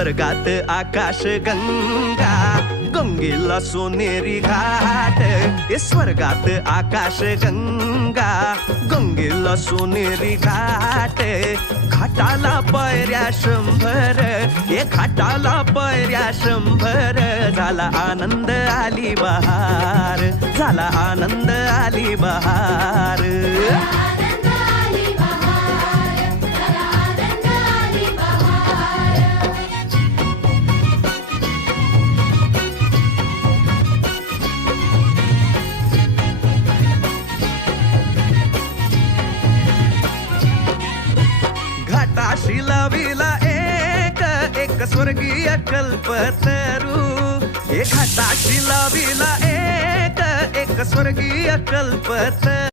स्वर्गात आकाश गंगा, गंगेला सोनेरी घाट. स्वर्गात आकाश गंगा, गंगेला सोनेरी घाट. घाटाला पायऱ्या 100, घाटाला पायऱ्या 100. झाला आनंद आली बहार, झाला आनंद आली बहार. घाटाशी लाविला एक स्वर्गीय कल्पतरू. घाटाशी लाविला एक स्वर्गीय कल्पतरू.